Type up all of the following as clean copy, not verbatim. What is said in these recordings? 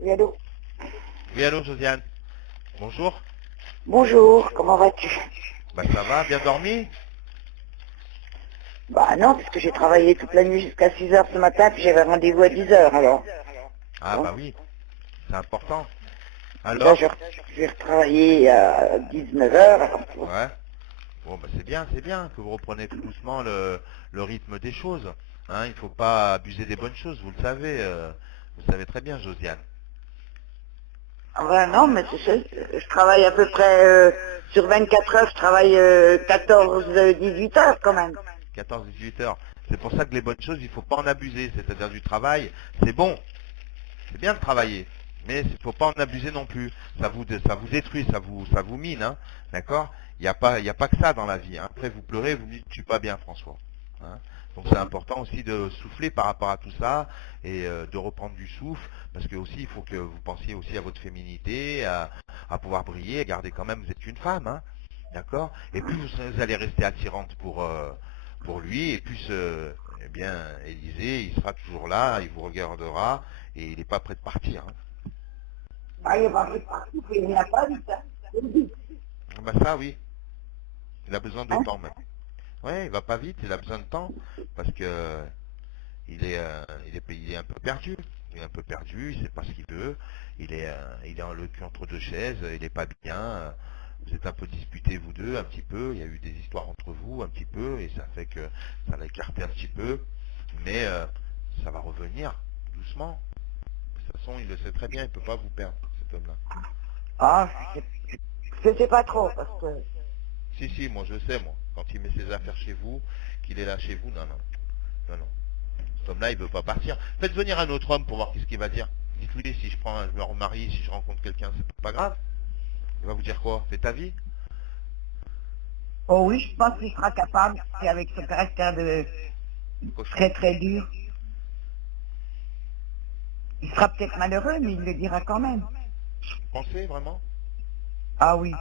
Oui, allô. Oui, allô, Josiane. Bonjour. Bonjour, comment vas-tu? Bah ça va, bien dormi? Bah non, parce que j'ai travaillé toute la nuit jusqu'à 6 heures ce matin, puis j'avais rendez-vous à 10 heures, alors. Ah Bon, bah oui, c'est important. là, Alors? je vais retravailler à 19 heures, alors. Bon. Ouais. Bon bah c'est bien que vous reprenez tout doucement le rythme des choses. Hein, il faut pas abuser des bonnes choses, vous le savez très bien, Josiane. Ah bah non, mais tu sais, je travaille à peu près, sur 24 heures, je travaille 14, 18 heures quand même. 14-18 heures. C'est pour ça que les bonnes choses, il faut pas en abuser. C'est-à-dire du travail, c'est bon, c'est bien de travailler, mais il faut pas en abuser non plus. Ça vous détruit, ça vous mine, hein. D'accord? Il y a pas que ça dans la vie, hein. Après vous pleurez, vous me dites je suis pas bien, François. Hein. Donc c'est important aussi de souffler par rapport à tout ça et de reprendre du souffle, parce que aussi il faut que vous pensiez aussi à votre féminité, à pouvoir briller, à garder quand même, vous êtes une femme, hein. D'accord? Et plus vous allez rester attirante pour lui, et plus eh bien Élisée, il sera toujours là, il vous regardera, et il n'est pas prêt de partir. Hein. Ah, il va plus partout, il n'y a pas vite, hein. Je le dis, Ah bah ça oui, il a besoin de hein. temps même. Ouais, il va pas vite, il a besoin de temps, parce que il est un peu perdu. Il est un peu perdu, il sait pas ce qu'il veut, il est en le cul entre deux chaises, il n'est pas bien. Vous êtes un peu disputés vous deux, un petit peu, il y a eu des histoires entre vous un petit peu, et ça fait que ça l'a écarté un petit peu, mais ça va revenir doucement. De toute façon, il le sait très bien, il ne peut pas vous perdre, cet homme-là. Ah, je sais pas trop, parce que, Si, si, moi je sais, moi. Quand il met ses affaires chez vous, qu'il est là chez vous, non, non, non, non. Cet homme-là, il veut pas partir. Faites venir un autre homme pour voir qu'est-ce qu'il va dire. Dites-lui, si je me remarie, si je rencontre quelqu'un, c'est pas grave. Il va vous dire quoi? C'est ta vie? oh oui, je pense qu'il sera capable, et avec ce caractère de Cochon. très très dur. Il sera peut-être malheureux, mais il le dira quand même. Vous pensez, vraiment? Ah oui.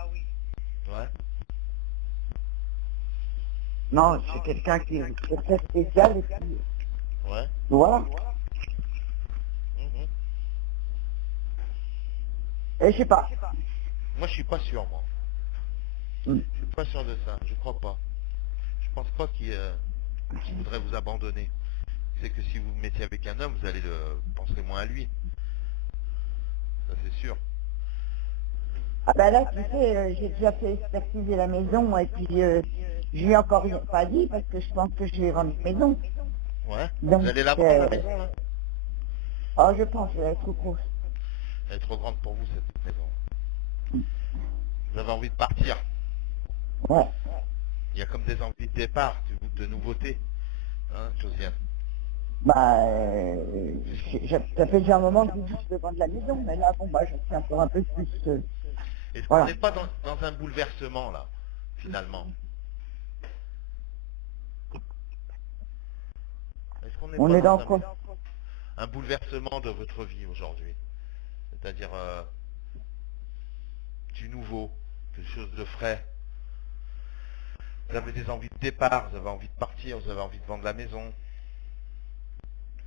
Ouais. Non, c'est quelqu'un qui est très spécial et puis Ouais. voilà. Mhm. Et je sais pas. Moi, je suis pas sûr, moi. Hmm. Je suis pas sûr de ça. Je crois pas. Je pense pas qu'il voudrait vous abandonner. C'est que si vous vous mettiez avec un homme, vous penserez moins à lui. Ça, c'est sûr. Ah ben là, tu sais, j'ai déjà fait expertiser la maison et puis je lui ai encore rien pas dit parce que je pense que je vais vendre la maison. Ouais. Vous Donc, allez la vendre, la maison, là? oh, je pense qu'elle est trop grosse. Elle est trop grande pour vous, cette maison. Vous avez envie de partir. Ouais. Il y a comme des envies de départ, de nouveauté. Hein, Josiane? Bah, ça fait déjà un moment que je dis que je veux vendre la maison, mais là, bon, bah, je suis encore un peu plus, Est-ce qu'on voilà. n'est pas dans un bouleversement, là, finalement? Est-ce qu'on n'est On pas est dans dans quoi? un bouleversement de votre vie aujourd'hui? C'est-à-dire du nouveau, quelque chose de frais. Vous avez des envies de départ, vous avez envie de partir, vous avez envie de vendre la maison.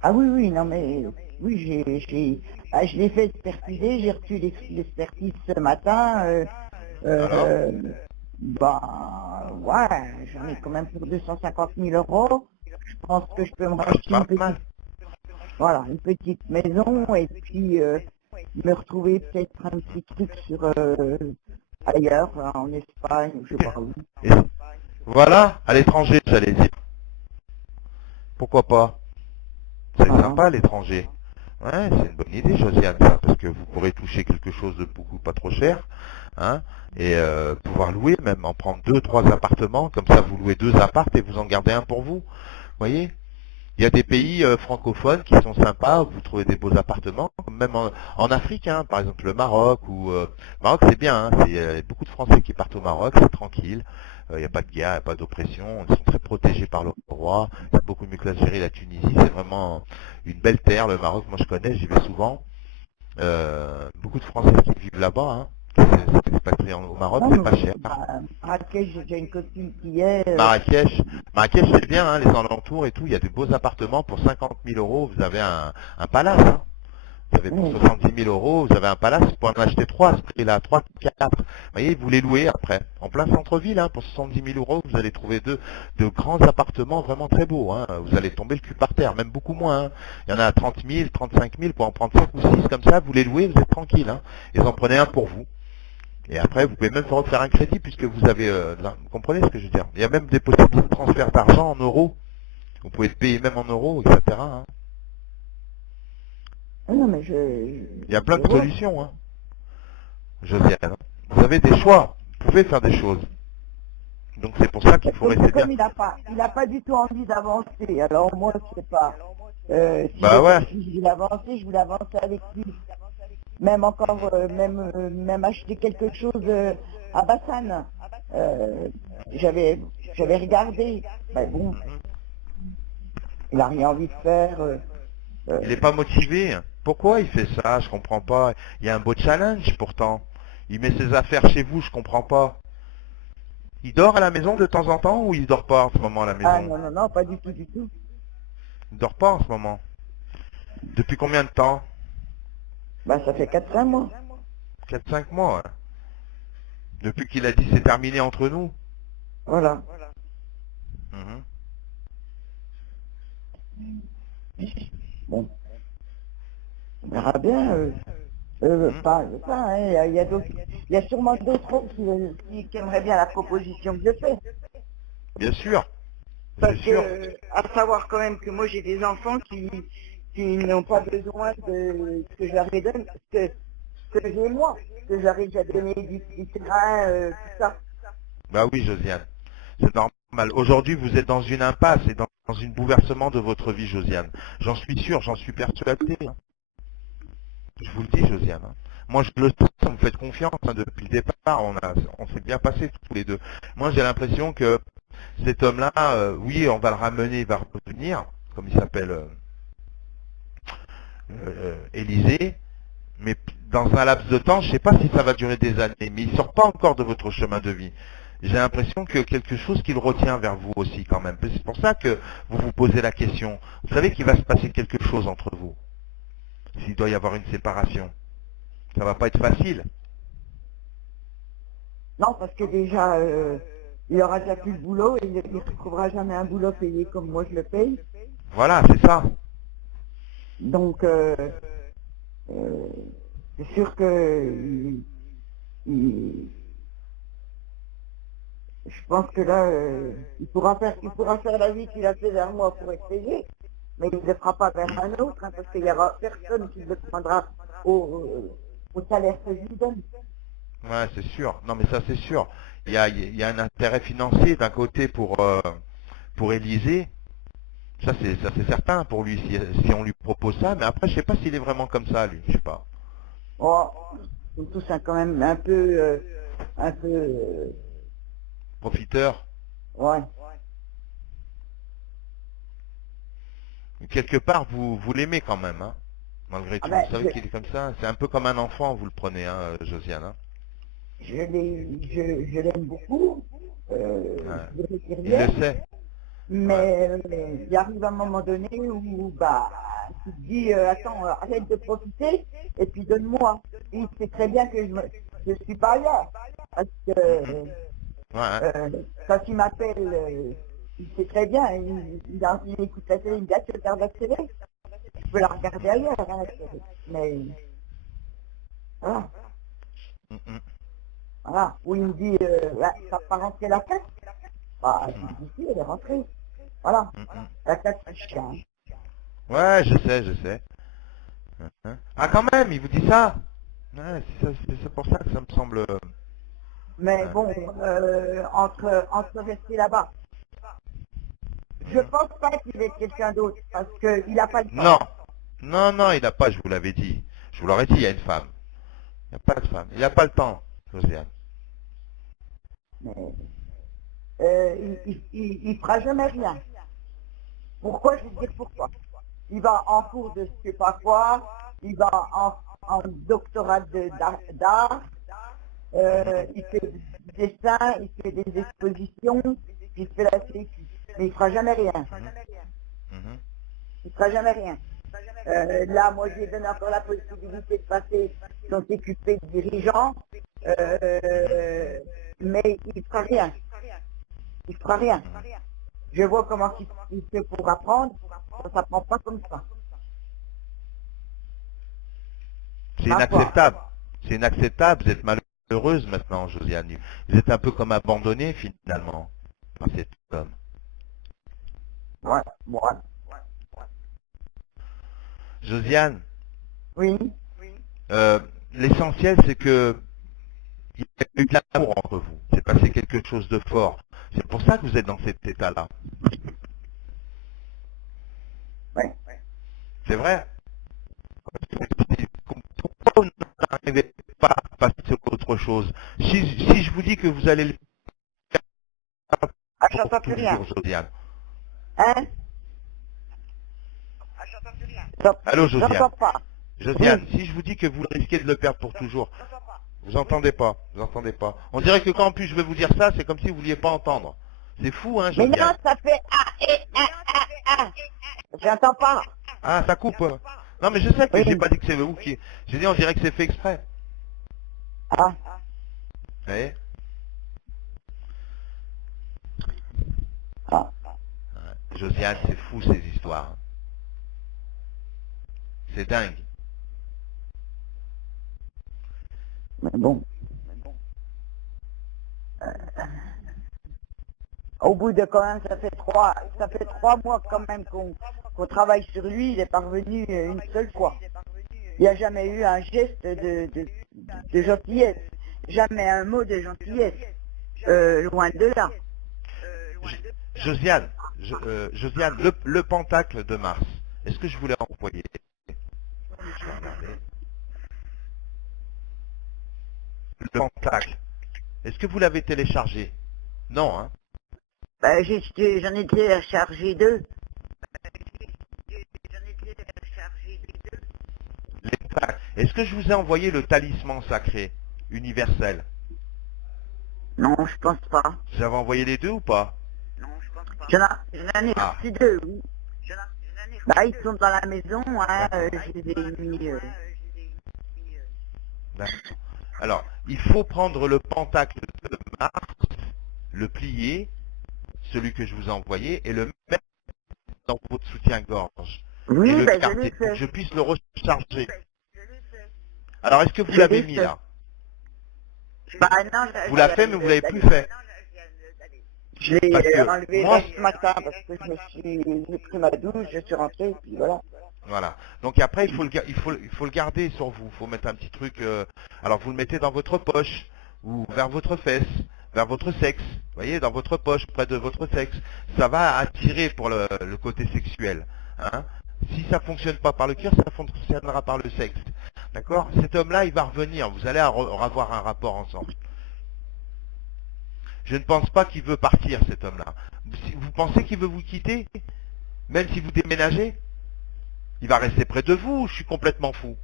Ah oui, oui, non mais oui, je l'ai fait expertiser, j'ai reçu l'expertise ce matin. Alors? Euh, bah ouais, j'en ai quand même pour 250 000 euros. Je pense que je peux me Ah, c'est racheter pas mal. voilà, une petite maison et puis me retrouver peut-être un petit truc sur ailleurs, en Espagne, ou je sais pas où. Et voilà, à l'étranger, j'allais dire. Pourquoi pas? C'est Voilà. sympa, l'étranger. Ouais, c'est une bonne idée, Josiane, ça, parce que vous pourrez toucher quelque chose de beaucoup pas trop cher, hein, et pouvoir louer, même en prendre deux, trois appartements, comme ça vous louez deux appartes et vous en gardez un pour vous. Vous voyez? Il y a des pays francophones qui sont sympas, où vous trouvez des beaux appartements, même en Afrique, hein, par exemple le Maroc, Maroc c'est bien, hein, il y a beaucoup de Français qui partent au Maroc, c'est tranquille, il n'y a pas de guerre, il n'y a pas d'oppression, ils sont très protégés par le roi, c'est beaucoup mieux que l'Algérie, la Tunisie, c'est vraiment une belle terre, le Maroc, moi je connais, j'y vais souvent. Beaucoup de Français qui vivent là-bas, hein, qui s'expatrient au Maroc, Non, c'est mais pas cher. Marrakech, j'ai déjà une copine qui y est. Marrakech, Marrakech c'est bien, hein, les alentours et tout, il y a des beaux appartements pour 50 000 euros, vous avez un palace, hein. Vous avez pour 70 000 euros, vous avez un palace, vous pouvez en acheter 3 à ce prix-là, 3, 4. Vous voyez, vous les louez après. En plein centre-ville, hein, pour 70 000 euros, vous allez trouver de grands appartements vraiment très beaux. Hein. Vous allez tomber le cul par terre, même beaucoup moins. Hein. Il y en a à 30 000, 35 000, pour en prendre 5 ou 6 comme ça, vous les louez, vous êtes tranquille. Hein. Et vous en prenez un pour vous. Et après, vous pouvez même refaire un crédit puisque vous avez... vous comprenez ce que je veux dire? Il y a même des possibilités de transfert d'argent en euros. Vous pouvez payer même en euros, etc. Hein. Ah non, mais Il y a plein je de vois. solutions, hein, Josiane. Hein. Vous avez des choix. Vous pouvez faire des choses. Donc c'est pour ça qu'il faut rester bien. Comme il a pas du tout envie d'avancer. Alors moi, je sais pas. Bah ouais. Si je voulais avancer avec lui. Même encore, même acheter quelque chose à Bassane. J'avais regardé. Ben bon, il a rien envie de faire. Il n'est pas motivé. Pourquoi il fait ça? Je comprends pas. Il y a un beau challenge pourtant. Il met ses affaires chez vous, je comprends pas. Il dort à la maison de temps en temps ou il dort pas en ce moment à la Ah maison? non, non, non, pas du tout, du tout. Il dort pas en ce moment. Depuis combien de temps? Ben ça fait 4-5 mois. 4-5 mois. Hein. Depuis qu'il a dit c'est terminé entre nous. Voilà. Mhm. Bon, on verra bien. Hein, il y a sûrement d'autres hommes qui aimeraient bien la proposition que je fais. Bien sûr. Parce C'est sûr. que, à savoir quand même que moi j'ai des enfants qui n'ont pas besoin de ce que je leur ai donné, que j'ai moi, que je leur ai déjà donné du terrain, tout ça. Bah oui, Josiane. C'est normal. Aujourd'hui, vous êtes dans une impasse et dans une bouleversement de votre vie, Josiane. J'en suis sûr, j'en suis persuadé. Hein. Je vous le dis, Josiane. Hein. Moi, je le sens, vous me faites confiance hein, depuis le départ. On s'est bien passé tous les deux. Moi, j'ai l'impression que cet homme-là, oui, on va le ramener, il va revenir, comme il s'appelle Élysée, mais dans un laps de temps, je ne sais pas si ça va durer des années, mais il ne sort pas encore de votre chemin de vie. J'ai l'impression que quelque chose qui le retient vers vous aussi quand même. C'est pour ça que vous vous posez la question. Vous savez qu'il va se passer quelque chose entre vous, s'il doit y avoir une séparation. Ça va pas être facile. Non, parce que déjà, il aura déjà plus de boulot et il ne retrouvera jamais un boulot payé comme moi je le paye. Voilà, c'est ça. Donc, euh, c'est sûr que je pense que là, il pourra faire la vie qu'il a fait vers moi pour être payé, mais il ne le fera pas vers un autre, hein, parce qu'il n'y aura personne qui le prendra au salaire que je lui donne. Ouais, c'est sûr. Non, mais ça, c'est sûr. Il y a un intérêt financier d'un côté pour Élysée. Ça, c'est certain pour lui, si on lui propose ça. Mais après, je sais pas s'il est vraiment comme ça, lui. Je sais pas. Oh, ils sont tous quand même un peu, Profiteur. ouais. Quelque part, vous l'aimez quand même, hein. Malgré Ah tout. ben, Vous savez qu'il est comme ça. C'est un peu comme un enfant, vous le prenez, hein, Josiane. Hein. je l'aime beaucoup, Ouais. je voudrais qu'il Il le revienne, sait. Ouais. mais il arrive un moment donné où bah, tu te dis, attends, arrête de profiter et puis donne-moi. Il sait très bien que je suis pas là, parce que Mhm. Ouais. quand il m'appelle, il sait très bien, il écoute la télé, il me dit, ah, tu regardes la télé, je peux la regarder ailleurs, hein, la télé. Mais voilà, Mhm. voilà, où il me dit, ouais, ça va pas rentrer la fête. Bah, je Mhm. lui dis, si, elle est rentrée. Voilà, Mhm. la fête, c'est chien. Ouais, je sais, je sais. Hein. Ah, quand même, il vous dit ça. Ouais, c'est pour ça que ça me semble... Mais ouais. bon, entre rester là-bas, je Mhm. pense pas qu'il ait quelqu'un d'autre, parce qu'il n'a pas le temps. Non. Non, non, il n'a pas, je vous l'avais dit. Je vous l'aurais dit, il y a une femme. Il n'y a pas de femme. Il n'a pas le temps, Josiane. Mais il fera jamais rien. Pourquoi? Je vais te dire pourquoi. Il va en cours de je sais pas quoi, il va en doctorat d'art, Mhm. il fait du dessin, il fait des expositions, il fait la sécu. Mais il fera jamais rien. Mhm. Mhm. Il fera jamais rien. Là, moi, je lui donne encore la possibilité de passer son CQP de dirigeant, mais il fera rien. Il fera rien. Je vois comment il fait pour apprendre, ça s'apprend pas comme ça. C'est Ma foi. inacceptable. C'est inacceptable. Vous êtes malheureuse maintenant, Josiane. Vous êtes un peu comme abandonnée finalement par cet homme. Ouais, ouais. Josiane, Oui. l'essentiel c'est que il y a eu de l'amour entre vous. C'est passé quelque chose de fort. C'est pour ça que vous êtes dans cet état-là. Ouais. C'est vrai. Pourquoi vous n'arrivez pas à passer à autre chose? Si je vous dis que vous allez le faire Ah, pour j'entends plus rien. toujours, Josiane. Hein? Allô, Josiane. J'entends pas. Josiane, Oui. si je vous dis que vous risquez de le perdre pour toujours, vous entendez pas, vous entendez pas. On dirait que quand en plus je vais vous dire ça, c'est comme si vous vouliez pas entendre. C'est fou, hein, Mais non, Josiane. ça fait ah. J'entends pas. Ah, ça coupe. Non, mais je sais que j'ai Oui. pas dit que c'est vous qui... J'ai dit, on dirait que c'est fait exprès. Ah. Vous voyez? Ah. Josiane, c'est fou ces histoires. C'est dingue. Mais bon. Au bout de quand même, ça fait 3 mois quand même qu'on travaille sur lui, il est parvenu une seule fois. Il n'y a jamais eu un geste de gentillesse, jamais un mot de gentillesse, loin de là. Josiane, Josiane, le pentacle de Mars, est-ce que je vous l'ai envoyé? Je vais regarder. Le pentacle, est-ce que vous l'avez téléchargé? Non, hein? Ben, j'en ai téléchargé 2. Est-ce que je vous ai envoyé le talisman sacré, universel? Non, je pense pas. Vous avez envoyé les deux ou pas? J'en ai Ah, reçu 2, oui. Bah, ils sont dans la maison, hein, je les ai mis... d'accord. Alors, il faut prendre le pentacle de Mars, le plier, celui que je vous ai envoyé, et le mettre dans votre soutien-gorge. Et Oui, le ben je l'ai garder pour que fait. je puisse le recharger. Alors, est-ce que vous Je l'avez l'ai mis fait. là? Bah non, Vous l'avez fait, mais vous l'avez plus fait. je l'ai Parce que enlevé moi, là ce matin parce que j'ai pris ma douche, je suis rentrée, et puis voilà. voilà. Donc après, il faut le garder sur vous. Il faut mettre un petit truc. Alors vous le mettez dans votre poche ou vers votre fesse, vers votre sexe. Vous voyez, dans votre poche, près de votre sexe. Ça va attirer pour le côté sexuel. Hein. Si ça fonctionne pas par le cœur, ça fonctionnera par le sexe. D'accord? Cet homme-là, il va revenir. Vous allez avoir un rapport ensemble. Je ne pense pas qu'il veut partir, cet homme-là. Vous pensez qu'il veut vous quitter? Même si vous déménagez? Il va rester près de vous, je suis complètement fou.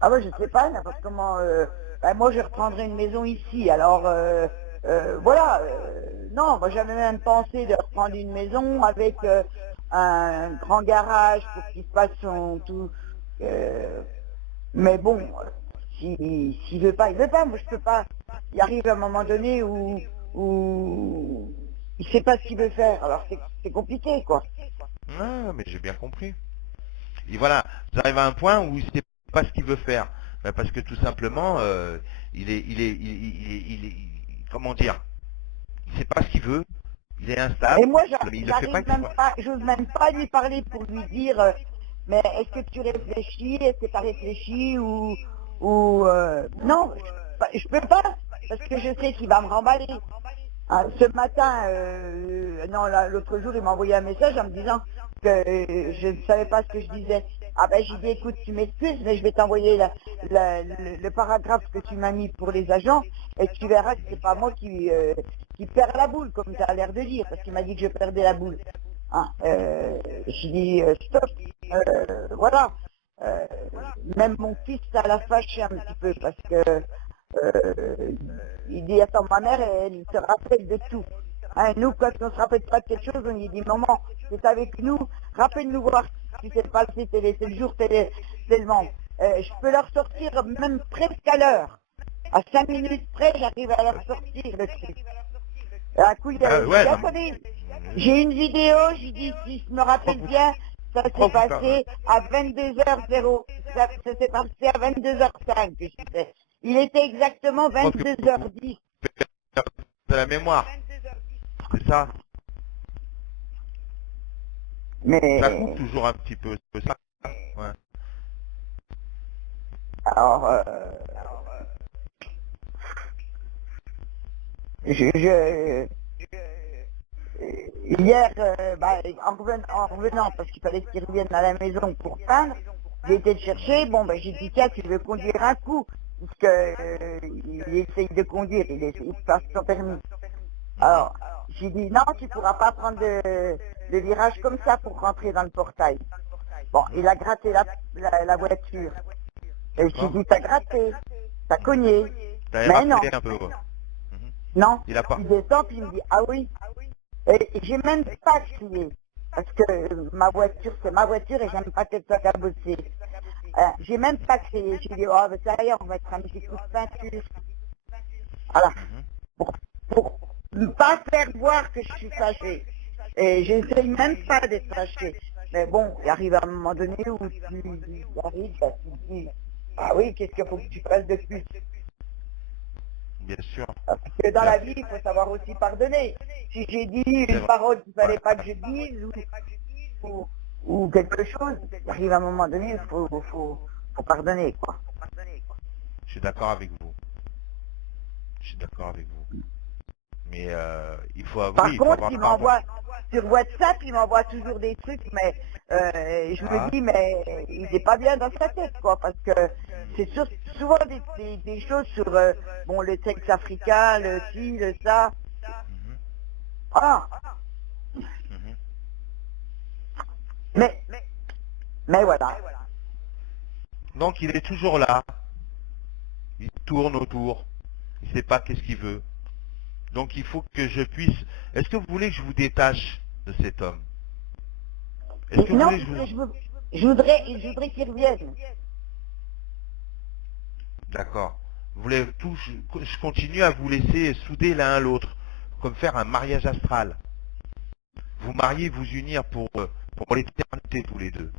Ah ouais, je sais pas, n'importe comment... ben moi, je reprendrai une maison ici, alors... voilà, non, moi j'avais même pensé de reprendre une maison avec un grand garage pour qu'il se passe son tout... mais bon, s'il veut pas, il veut pas, moi je peux pas. Il arrive à un moment donné où il sait pas ce qu'il veut faire, alors c'est compliqué, quoi. Ah, mais j'ai bien compris. Et voilà, vous arrivez à un point où il ne sait pas ce qu'il veut faire. Ben, parce que tout simplement, comment dire, il ne sait pas ce qu'il veut, il est instable, Et moi, mais il ne le fait pas exprès. j'ose même pas lui parler pour lui dire, mais est-ce que tu réfléchis, est-ce que tu as réfléchi non, je peux pas, parce que je sais qu'il va me remballer. Ah, ce matin, non, l'autre jour, il m'a envoyé un message en me disant que je ne savais pas ce que je disais. Ah ben, j'ai dit, écoute, tu m'excuses, mais je vais t'envoyer le paragraphe que tu m'as mis pour les agents, et tu verras que c'est pas moi qui perds la boule, comme tu as l'air de dire, parce qu'il m'a dit que je perdais la boule. Hein, j'ai dit, stop, voilà. Euh, Même mon fils, ça l'a fâché un petit peu, parce que il dit, attends, ma mère, elle se rappelle de tout. Hein, nous, quand on se rappelle pas de quelque chose, on lui dit, maman, c'est avec nous, rappelle-nous voir si c'est pas le télé, c'est le jour télé, tellement. Je peux leur sortir même presque à l'heure. À 5 minutes près, j'arrive à leur sortir le truc. À coup, ouais, non, attendez, j'ai une vidéo, j'ai dit, si je me rappelle bien, ça s'est passé à 22h0. Ça s'est passé à 22h05, je sais. Il était exactement 22h10. de la mémoire. C'est ça. Mais, Ça coupe toujours un petit peu. C'est ça. Ouais. alors, hier, en revenant, parce qu'il fallait qu'il revienne à la maison pour peindre, j'ai été le chercher, bon, j'ai dit, tiens, tu veux conduire un coup, puisque il essaye de conduire, il passe son permis. Alors, j'ai dit, non, tu pourras pas prendre le virage comme ça pour rentrer dans le portail. Bon, il a gratté la voiture. Et j'ai dit, t'as gratté, t'as cogné. Mais non, un peu, ouais. non, Il a pas. il descend, puis il me dit, ah oui. Et j'ai même pas crié, parce que ma voiture, c'est ma voiture et j'aime pas qu'elle soit cabossée. J'ai même pas crié, j'ai dit, oh, ça y est, on va être un petit coup de peinture. Voilà. Pour ne pas faire voir que je suis fâchée. Et j'essaye même pas d'être fâchée. Mais bon, il arrive à un moment donné où tu arrives, tu te dis, ah oui, qu'est-ce qu'il faut que tu fasses de plus? Bien sûr. Parce que dans la vie, il faut savoir aussi pardonner. Si j'ai dit une parole qu'il ne fallait pas que je dise, ou quelque chose, il arrive à un moment donné, il faut pardonner, quoi. Je suis d'accord avec vous. Je suis d'accord avec vous. Mais il faut avouer. Par contre, avoir il m'envoie sur WhatsApp, il m'envoie toujours des trucs, mais je me dis, mais il n'est pas bien dans sa tête, quoi, parce que c'est souvent des choses sur bon, le sexe africain, le ci, le ça. Ah. Mais voilà. Donc il est toujours là. Il tourne autour. Il ne sait pas qu'est-ce qu'il veut. Donc il faut que je puisse... Est-ce que vous voulez que je vous détache de cet homme? Est-ce que vous Non, voulez que je voudrais qu'il revienne. D'accord. Vous voulez tout... Je continue à vous laisser souder l'un à l'autre. Comme faire un mariage astral. Vous marier, vous unir pour l'éternité tous les deux.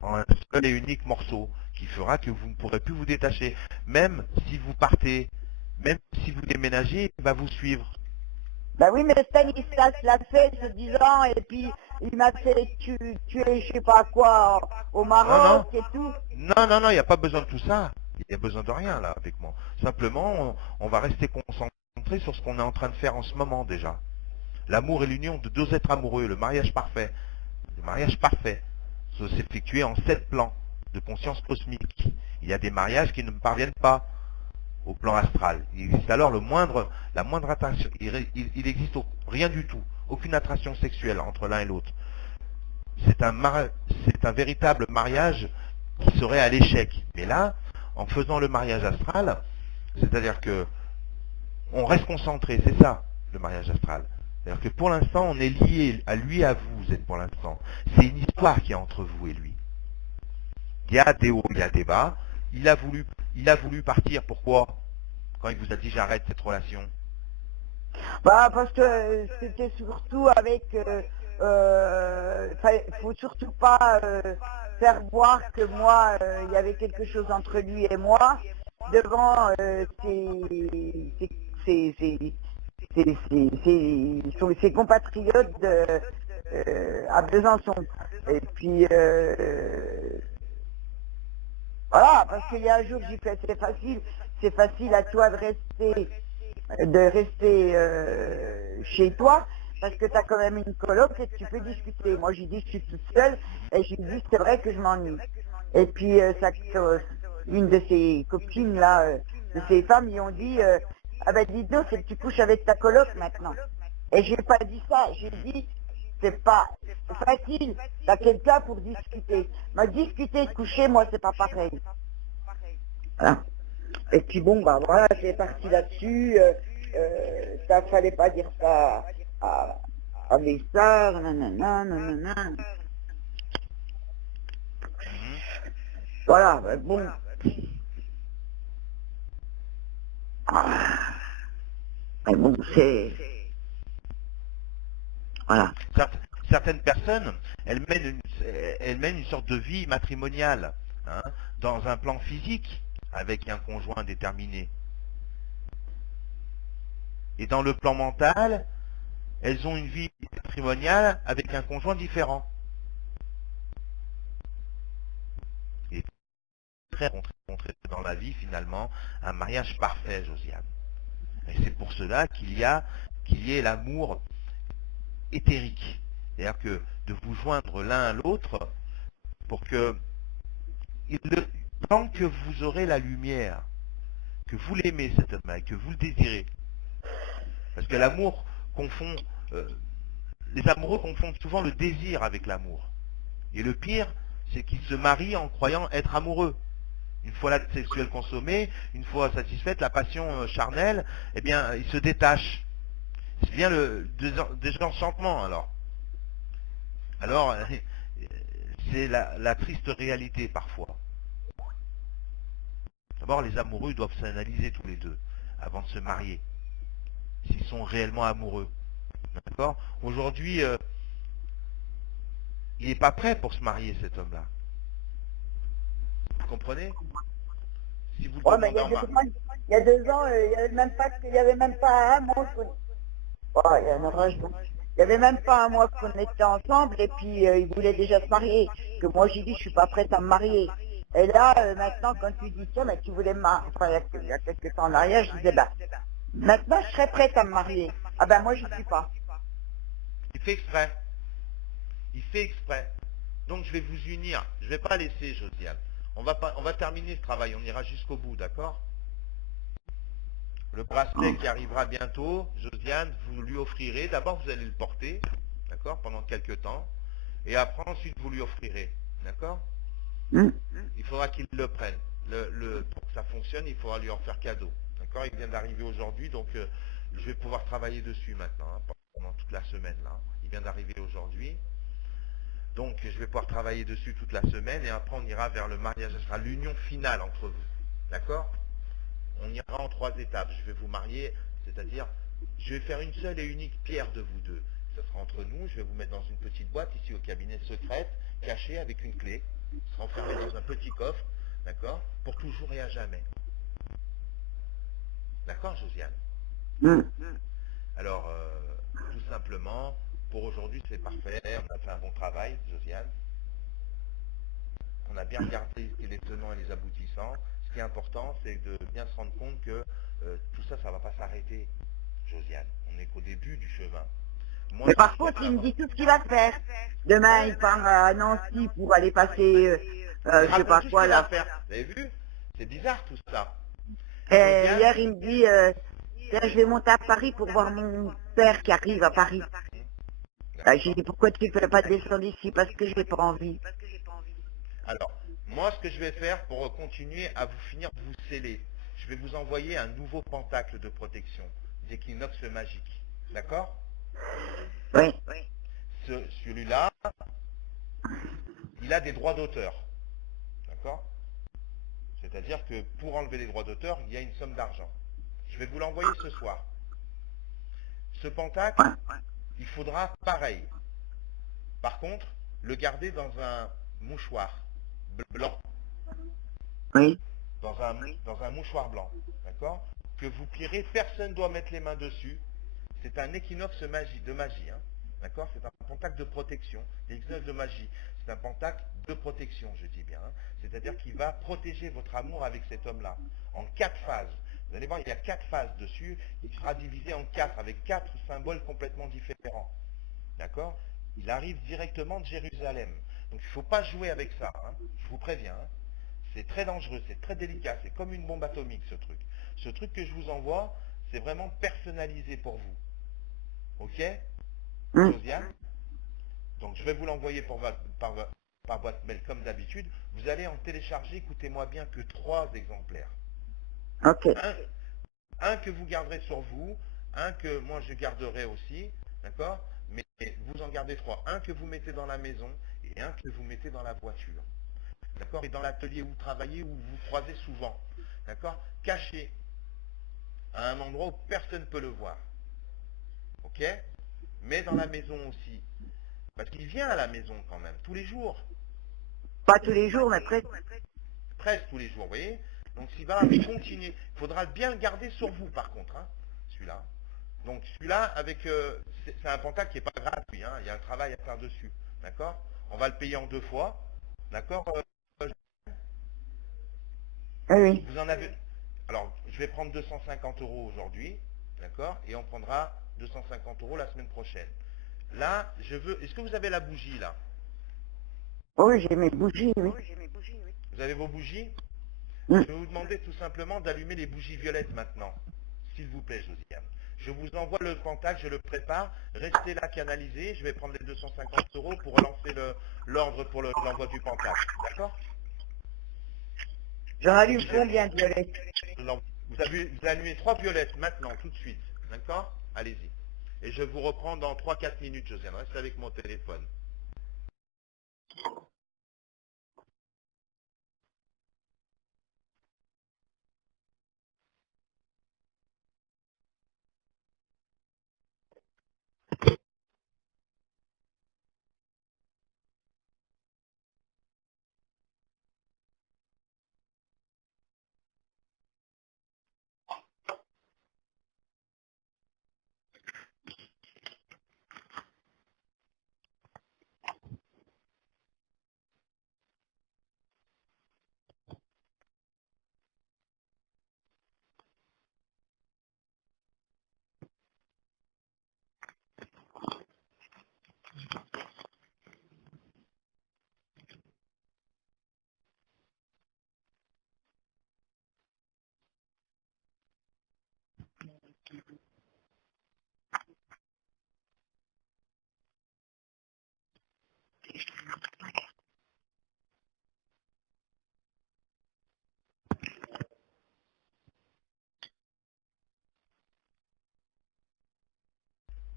En un seul et unique morceau qui fera que vous ne pourrez plus vous détacher. Même si vous partez, même si vous déménagez, il va vous suivre. Ben oui, mais Stanislas l'a fait ce 10 ans et puis il m'a fait tuer je sais pas quoi au Maroc et tout. Non, il n'y a pas besoin de tout ça. Il n'y a besoin de rien là avec moi. Simplement, on va rester concentré sur ce qu'on est en train de faire en ce moment déjà. L'amour et l'union de deux êtres amoureux, le mariage parfait. Le mariage parfait doit s'effectuer en 7 plans de conscience cosmique. Il y a des mariages qui ne parviennent pas au plan astral. Il existe alors la moindre attraction. Il existe rien du tout, aucune attraction sexuelle entre l'un et l'autre. C'est un véritable mariage qui serait à l'échec. Mais là, en faisant le mariage astral, c'est-à-dire que on reste concentré, c'est ça, le mariage astral. C'est-à-dire que pour l'instant, on est lié à lui, à vous, vous êtes pour l'instant. C'est une histoire qui est entre vous et lui. Il y a des hauts, il y a des bas. Il a voulu partir, pourquoi? Quand il vous a dit j'arrête cette relation. Bah parce que c'était surtout avec faut surtout pas faire voir que moi il y avait quelque chose entre lui et moi devant ses compatriotes à Besançon. Et puis voilà, parce qu'il y a un jour j'ai fait c'est facile à toi de rester chez toi, parce que tu as quand même une coloc et tu peux discuter. Moi j'ai dit je suis toute seule et j'ai dit c'est vrai que je m'ennuie. Et puis une de ses copines là, de ses femmes, ils ont dit ah ben dis donc, c'est que tu couches avec ta coloc maintenant. Et j'ai pas dit ça, j'ai dit c'est pas facile, t'as quelqu'un pour discuter. Mais discuter, coucher, moi c'est pas pareil. Voilà. Et puis bon, bah voilà, c'est parti là-dessus. Ça fallait pas dire ça à mes sœurs, nanana, nanana. Voilà, ben bon. Ah, mais bon, c'est... Voilà. Certaines personnes, elles mènent une sorte de vie matrimoniale, hein, dans un plan physique, avec un conjoint déterminé. Et dans le plan mental, elles ont une vie matrimoniale avec un conjoint différent. Et très rencontrer dans la vie, finalement, un mariage parfait, Josiane. Et c'est pour cela qu'il y ait l'amour éthérique. C'est-à-dire que de vous joindre l'un à l'autre pour que, tant que vous aurez la lumière, que vous l'aimez cet homme-là, que vous le désirez, parce que l'amour confond, euh, les amoureux confondent souvent le désir avec l'amour. Et le pire, c'est qu'ils se marient en croyant être amoureux. Une fois l'acte sexuel consommé, une fois satisfaite, la passion charnelle, eh bien, ils se détachent. C'est bien le désenchantement, alors. Alors, c'est la triste réalité parfois. D'abord, les amoureux doivent s'analyser tous les deux avant de se marier, s'ils sont réellement amoureux. D'accord? Aujourd'hui, il n'est pas prêt pour se marier, cet homme-là. Vous comprenez? Si vous le Ouais, mais demandez en mariage. il y a 2 ans, il y avait même pas un mois qu'on... Oh, il y a un orage, bon. Il y avait même pas un mois qu'on était ensemble et puis il voulait déjà se marier. Que moi j'ai dit je suis pas prête à me marier. Et là, maintenant, quand tu dis ça, mais tu voulais me marier. Enfin, il y a quelques temps en arrière, je disais, bah, maintenant je serais prête à me marier. Ah ben moi je suis pas. Il fait exprès. Il fait exprès. Donc je vais vous unir. Je ne vais pas laisser Josiane. On va terminer ce travail. On ira jusqu'au bout, d'accord? Le bracelet qui arrivera bientôt, Josiane, vous lui offrirez. D'abord, vous allez le porter, d'accord, pendant quelques temps. Et après, ensuite, vous lui offrirez. D'accord? Hmm. Il faudra qu'il le prenne. Pour que ça fonctionne, il faudra lui en faire cadeau. D'accord? Il vient d'arriver aujourd'hui, donc je vais pouvoir travailler dessus maintenant, hein, pendant toute la semaine. Là. Il vient d'arriver aujourd'hui. Donc je vais pouvoir travailler dessus toute la semaine et après on ira vers le mariage. Ce sera l'union finale entre vous. D'accord? On ira en 3 étapes. Je vais vous marier, c'est-à-dire je vais faire une seule et unique pierre de vous deux. Ce sera entre nous. Je vais vous mettre dans une petite boîte ici au cabinet secrète, cachée avec une clé. Ce sera enfermé dans un petit coffre. D'accord? Pour toujours et à jamais. D'accord, Josiane? Hmm. Alors, tout simplement, pour aujourd'hui, c'est parfait. On a fait un bon travail, Josiane. On a bien regardé les tenants et les aboutissants. Ce qui est important, c'est de bien se rendre compte que tout ça, ça ne va pas s'arrêter, Josiane. On n'est qu'au début du chemin. Moi, Mais ce que par je contre, souhaite il me avant... dit tout ce qu'il va faire. Demain, il part à Nancy pour aller passer, Il je sais raconte pas tout ce quoi qu'il va là. faire. Vous avez vu? C'est bizarre tout ça. Et Josiane? hier, il me dit, tiens, je vais monter à Paris pour voir mon père qui arrive à Paris. J'ai D'accord. dit, pourquoi tu ne peux pas descendre ici? Parce que j'ai pas envie. Alors, moi, ce que je vais faire pour continuer à vous finir de vous sceller, je vais vous envoyer un nouveau pentacle de protection, d'équinoxe magique. D'accord? Oui. Celui-là, il a des droits d'auteur. D'accord? C'est-à-dire que pour enlever les droits d'auteur, il y a une somme d'argent. Je vais vous l'envoyer ce soir. Ce pentacle, il faudra pareil. Par contre, le garder dans un mouchoir blanc. Oui. Dans un mouchoir blanc. D'accord? Que vous plierez, personne ne doit mettre les mains dessus. C'est un équinoxe de magie. Hein. D'accord? C'est un pentacle de protection. L'équinoxe de magie, c'est un pentacle de protection, je dis bien. Hein. C'est-à-dire qu'il va protéger votre amour avec cet homme-là. En 4 phases. Vous allez voir, il y a 4 phases dessus. Il sera divisé en 4 avec 4 symboles complètement différents. D'accord? Il arrive directement de Jérusalem. Donc il ne faut pas jouer avec ça. Hein. Je vous préviens. Hein. C'est très dangereux, c'est très délicat. C'est comme une bombe atomique, ce truc. Ce truc que je vous envoie, c'est vraiment personnalisé pour vous. Ok? Hmm. Josiane? Donc je vais vous l'envoyer par boîte mail comme d'habitude. Vous allez en télécharger, écoutez-moi bien, que 3 exemplaires. Ok. Un que vous garderez sur vous, un que moi je garderai aussi, d'accord? Mais vous en gardez 3. Un que vous mettez dans la maison et un que vous mettez dans la voiture. d'accord, et dans l'atelier où vous travaillez, où vous vous croisez souvent, d'accord, caché à un endroit où personne ne peut le voir, ok, mais dans la maison aussi, parce qu'il vient à la maison quand même, tous les jours, Pas tous les jours, mais presque. presque tous les jours, vous voyez, donc s'il va continuer, il faudra bien le garder sur vous par contre, hein, celui-là. Donc celui-là, avec, c'est un pentacle qui n'est pas gratuit, hein, il y a un travail à faire dessus, d'accord, on va le payer en 2 fois, d'accord. Oui, oui. Vous en avez. Alors, je vais prendre 250 euros aujourd'hui, d'accord, et on prendra 250 euros la semaine prochaine. Là, je veux. Est-ce que vous avez la bougie là? Oh, oui, j'ai mes bougies, oui. Vous avez vos bougies? Mm. Je vais vous demander tout simplement d'allumer les bougies violettes maintenant, s'il vous plaît, Josiane. Je vous envoie le pentacle, je le prépare. Restez là, canalisé. Je vais prendre les 250 euros pour relancer l'ordre pour l'envoi du pentacle. D'accord? J'en allume Donc, combien de violettes? vous allumez 3 violettes maintenant, tout de suite. D'accord? Allez-y. Et je vous reprends dans 3-4 minutes, Josiane. Reste avec mon téléphone.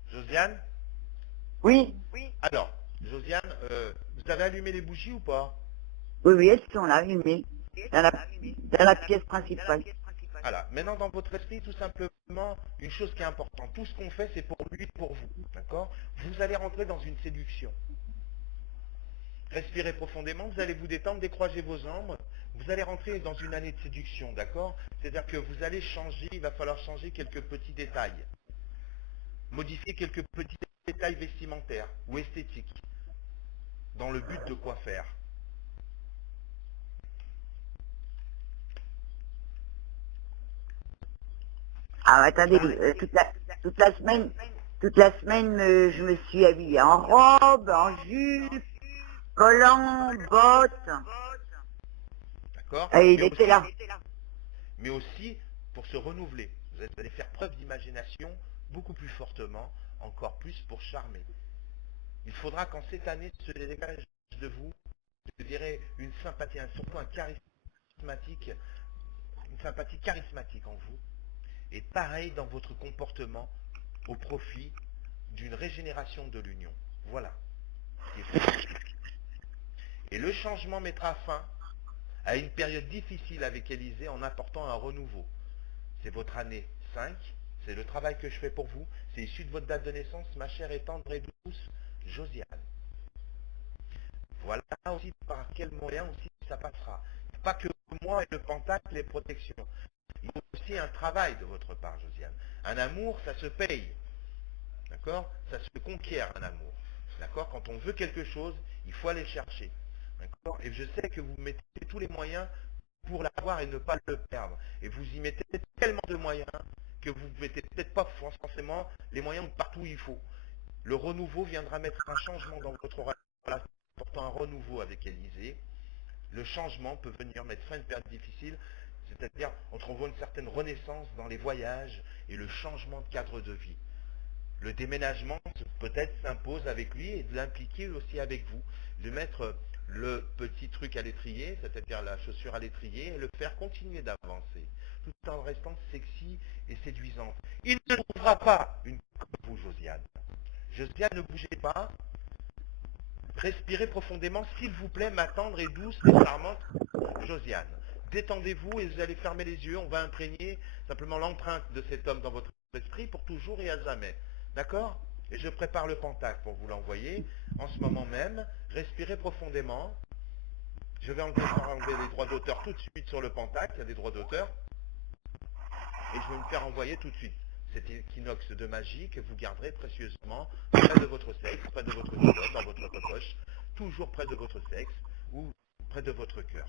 Josiane? Oui, Alors, Josiane, vous avez allumé les bougies ou pas? oui, oui, elles sont là, allumées. Dans la pièce principale. Voilà. Maintenant, dans votre esprit, tout simplement, une chose qui est importante. Tout ce qu'on fait, c'est pour lui, pour vous. D'accord? Vous allez rentrer dans une séduction. Respirez profondément, vous allez vous détendre, décroiser vos jambes. Vous allez rentrer dans une année de séduction, d'accord? C'est-à-dire que vous allez changer, il va falloir changer quelques petits détails. Modifier quelques petits détails vestimentaires ou esthétiques, dans le but de quoi faire? Ah, attendez, toute la semaine, je me suis habillée en robe, en jupe, collant, bottes. D'accord? Et il était là. Mais aussi pour se renouveler. Vous allez faire preuve d'imagination beaucoup plus fortement, encore plus pour charmer. Il faudra qu'en cette année se dégage de vous, je dirais, une sympathie, surtout une sympathie charismatique en vous, et pareil dans votre comportement au profit d'une régénération de l'union. Voilà. Et le changement mettra fin à une période difficile avec Élisée en apportant un renouveau. C'est votre année 5, c'est le travail que je fais pour vous, c'est issu de votre date de naissance, ma chère et tendre et douce Josiane. Voilà aussi par quel moyen aussi ça passera. Pas que moi et le pentacle, les protections. Il y a aussi un travail de votre part, Josiane. Un amour, ça se paye. D'accord? Ça se conquiert, un amour. D'accord? Quand on veut quelque chose, il faut aller chercher. D'accord? Et je sais que vous mettez tous les moyens pour l'avoir et ne pas le perdre. Et vous y mettez tellement de moyens que vous ne mettez peut-être pas forcément les moyens partout où il faut. Le renouveau viendra mettre un changement dans votre relation, portant un renouveau avec Élisée. Le changement peut venir mettre fin à une période difficile, c'est-à-dire on trouve une certaine renaissance dans les voyages et le changement de cadre de vie. Le déménagement peut-être s'impose avec lui et de l'impliquer aussi avec vous, de mettre le petit truc à l'étrier, c'est-à-dire la chaussure à l'étrier, et le faire continuer d'avancer, tout en restant sexy et séduisante. Il ne trouvera pas une comme vous, Josiane. Josiane, ne bougez pas, Respirez profondément, s'il vous plaît, ma tendre et douce et charmante Josiane. Détendez-vous et vous allez fermer les yeux. On va imprégner simplement l'empreinte de cet homme dans votre esprit pour toujours et à jamais. D'accord? Et je prépare le pentacle pour vous l'envoyer en ce moment même. Respirez profondément. Je vais faire enlever les droits d'auteur tout de suite sur le pentacle. Il y a des droits d'auteur. Et je vais me faire envoyer tout de suite cet équinoxe de magie que vous garderez précieusement près de votre sexe, près de votre culotte, dans votre poche, toujours près de votre sexe ou près de votre cœur.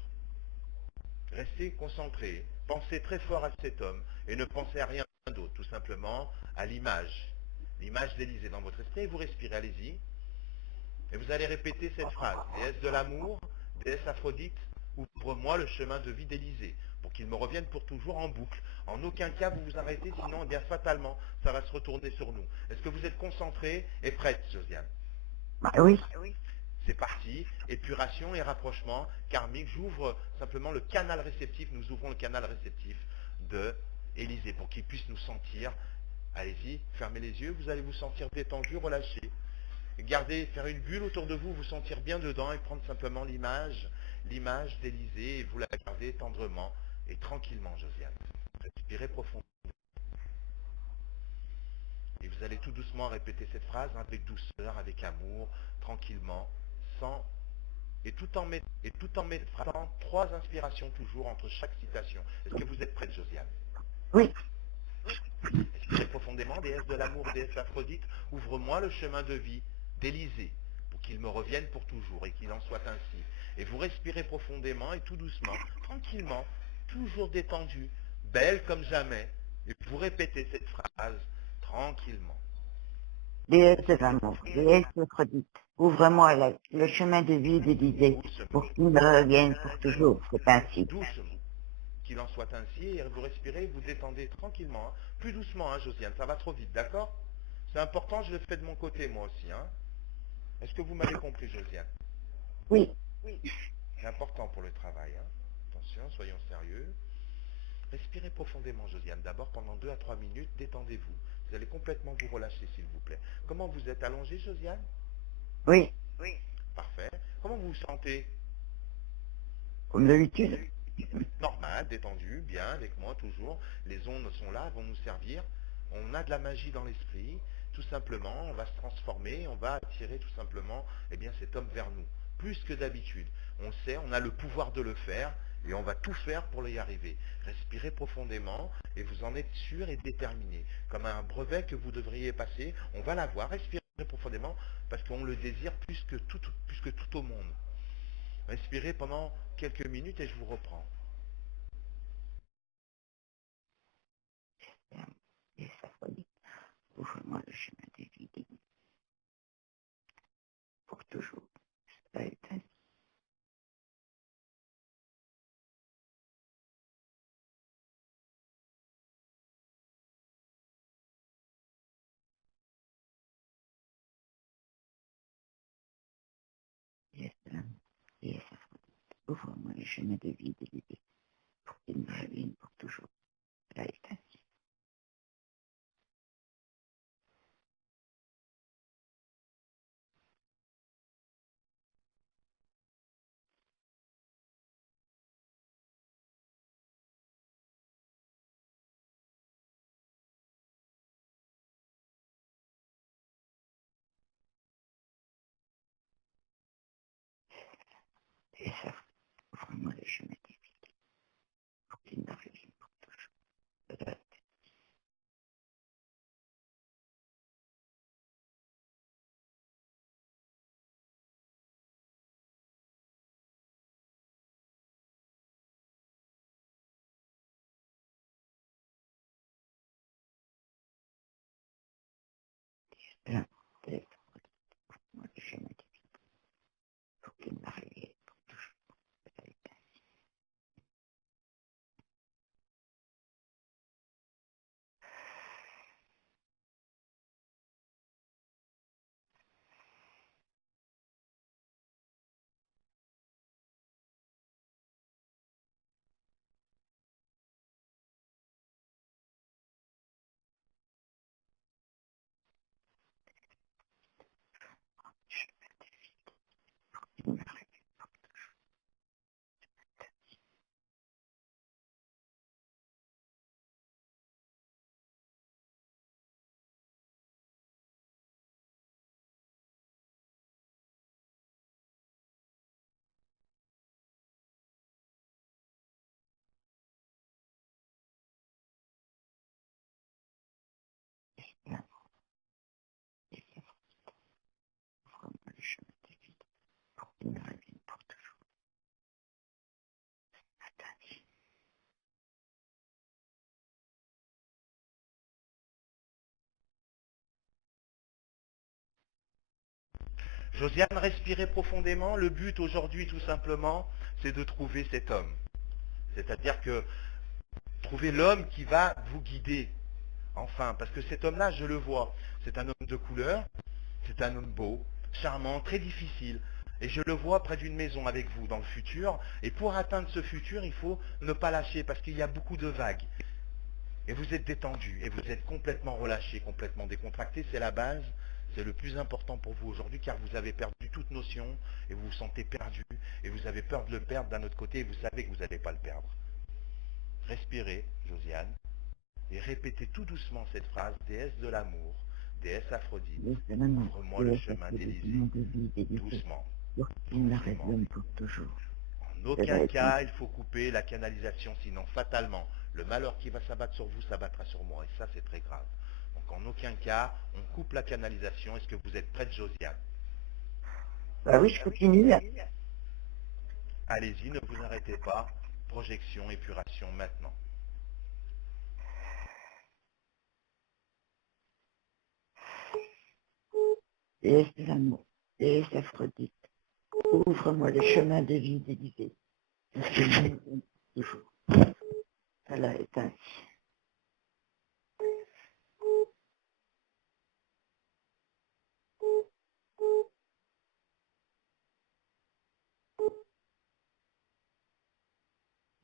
Restez concentrés, pensez très fort à cet homme et ne pensez à rien d'autre, tout simplement à l'image d'Élysée dans votre esprit, et vous respirez, allez-y, et vous allez répéter cette phrase: déesse de l'amour, déesse Aphrodite, ouvre-moi le chemin de vie d'Élysée, pour qu'il me revienne pour toujours en boucle. En aucun cas vous vous arrêtez, sinon eh bien fatalement, ça va se retourner sur nous. Est-ce que vous êtes concentrés et prête, Josiane? Bah oui. C'est parti, épuration et rapprochement karmique. J'ouvre simplement le canal réceptif, nous ouvrons le canal réceptif de Élysée pour qu'il puisse nous sentir. Allez-y, fermez les yeux, vous allez vous sentir détendu, relâché. Gardez, faire une bulle autour de vous, vous sentir bien dedans et prendre simplement l'image d'Élysée et vous la gardez tendrement et tranquillement, Josiane. Respirez profondément. Et vous allez tout doucement répéter cette phrase avec douceur, avec amour, tranquillement, sans tout en mettant 3 inspirations toujours entre chaque citation. Est-ce que vous êtes prête, Josiane? Oui. Respirez profondément, déesse de l'amour, déesse Aphrodite, ouvre-moi le chemin de vie d'Élysée, pour qu'il me revienne pour toujours, et qu'il en soit ainsi. Et vous respirez profondément et tout doucement, tranquillement, toujours détendu, belle comme jamais, et vous répétez cette phrase tranquillement. Déesse de l'amour, déesse d'Aphrodite, ouvre-moi le chemin de vie d'Élysée, pour qu'il me revienne pour toujours. C'est ainsi. Doucement. Qu'il en soit ainsi, et vous respirez, vous détendez tranquillement. Hein. Plus doucement, hein, Josiane, ça va trop vite, d'accord? C'est important, je le fais de mon côté, moi aussi. Hein. Est-ce que vous m'avez compris, Josiane? Oui. C'est important pour le travail. Hein. Attention, soyons sérieux. Respirez profondément, Josiane. D'abord, pendant 2 à 3 minutes, détendez-vous. Vous allez complètement vous relâcher, s'il vous plaît. Comment vous êtes allongé, Josiane? Oui. Parfait. Comment vous vous sentez? Comme d'habitude. Normal, détendu, bien, avec moi toujours. Les ondes sont là, vont nous servir. On a de la magie dans l'esprit. Tout simplement, on va se transformer, on va attirer tout simplement eh bien, cet homme vers nous. Plus que d'habitude. On sait, on a le pouvoir de le faire et on va tout faire pour y arriver. Respirez profondément et vous en êtes sûr et déterminé. Comme un brevet que vous devriez passer, on va l'avoir. Respirez profondément parce qu'on le désire plus que tout au monde. Respirez pendant quelques minutes et je vous reprends. Déesse Aphrodite, ouvre-moi le chemin de vie d'Élysée, pour toujours. Ça est ainsi. Déesse de l'amour, déesse Aphrodite, ouvre-moi le chemin de vie d'Élysée, pour qu'il me revienne pour toujours. Ça est ainsi. Déesse Aphrodite, ouvre-moi le chemin de vie d'Élysée, pour qu'il me revienne pour toujours. Ça est ainsi. Déesse Aphrodite, ouvre-moi le chemin de vie pour qu'il me revienne pour toujours. Ça est ainsi. Josiane, respirez profondément. Le but aujourd'hui, tout simplement, c'est de trouver cet homme. C'est-à-dire que trouver l'homme qui va vous guider. Enfin, parce que cet homme-là, je le vois. C'est un homme de couleur, c'est un homme beau, charmant, très difficile. Et je le vois près d'une maison avec vous dans le futur. Et pour atteindre ce futur, il faut ne pas lâcher parce qu'il y a beaucoup de vagues. Et vous êtes détendu, et vous êtes complètement relâché, complètement décontracté. C'est la base, c'est le plus important pour vous aujourd'hui car vous avez perdu toute notion et vous vous sentez perdu et vous avez peur de le perdre d'un autre côté et vous savez que vous n'allez pas le perdre. Respirez, Josiane, et répétez tout doucement cette phrase, déesse de l'amour, déesse Aphrodite, Laisse de l'amour, ouvre-moi le déesse chemin Aphrodite, d'Élysée, nom de vie délivré, doucement, pour qu'il ne tranquillement. revienne pour toujours. En Cela aucun est ainsi. cas, il faut couper la canalisation, sinon fatalement, le malheur qui va s'abattre sur vous s'abattra sur moi, et ça c'est très grave. Donc en aucun cas, on coupe la canalisation. Est-ce que vous êtes prête, Josiane? Bah oui, je continue. Allez-y, ne vous arrêtez pas. Projection, épuration maintenant. Déesse de l'amour, déesse Aphrodite, ouvre-moi le chemin de vie délivré, pour qu'il ne revienne pour toujours. Cela est ainsi.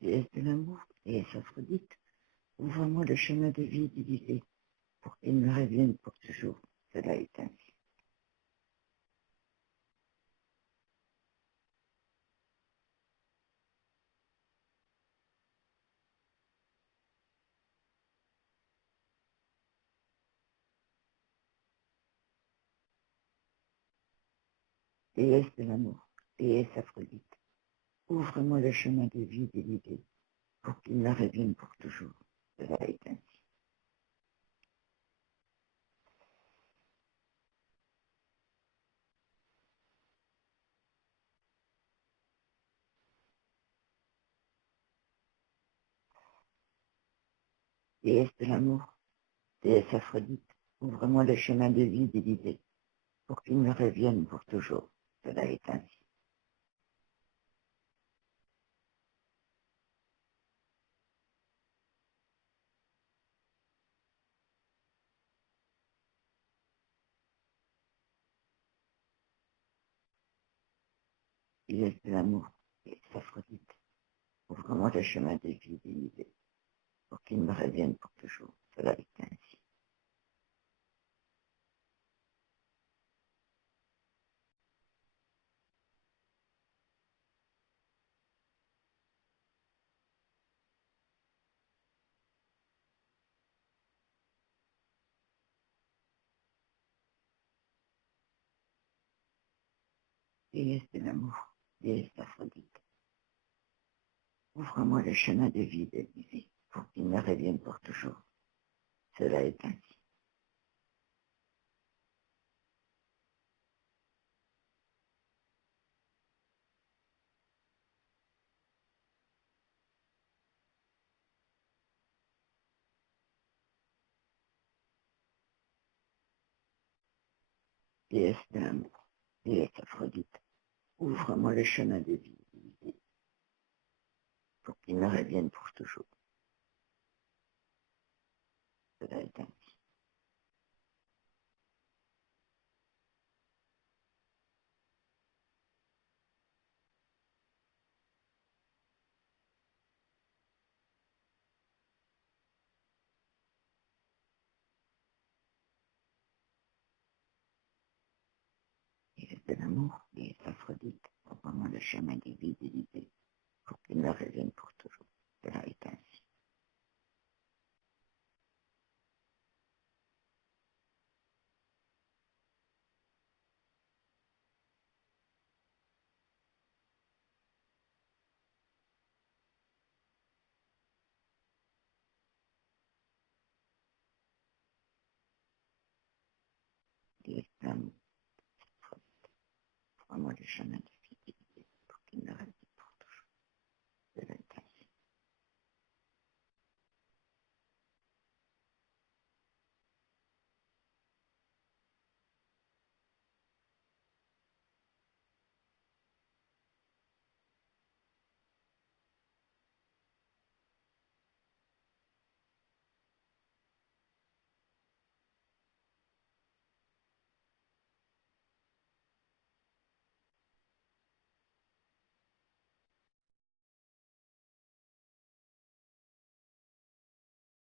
Déesse de l'amour, déesse Aphrodite, ouvre-moi le chemin de vie délivré, pour qu'il me revienne pour toujours. Cela est ainsi. Déesse de l'amour, déesse Aphrodite, ouvre-moi le chemin de vie délivré, pour qu'il me revienne pour toujours. Cela est ainsi. Déesse de l'amour, déesse Aphrodite, ouvre-moi le chemin de vie délivré, pour qu'il me revienne pour toujours. Cela est ainsi. Déesse de l'amour, déesse Aphrodite, ouvre-moi le chemin de vie délivré, pour qu'il me revienne pour toujours. Cela est ainsi. Déesse de l'amour, déesse Aphrodite, ouvre-moi le chemin de vie délivré, pour qu'il me revienne pour toujours. Cela est ainsi. Déesse de l'amour, déesse Aphrodite, ouvre-moi le chemin de vie délivré, pour qu'il me revienne pour toujours. Cela est ainsi. Déesse de l'amour, déesse Aphrodite, ouvre-moi le chemin de vie délivré, pour qu'il me revienne pour toujours. Cela est ainsi. Déesse de l'amour, ouvre-moi le chemin de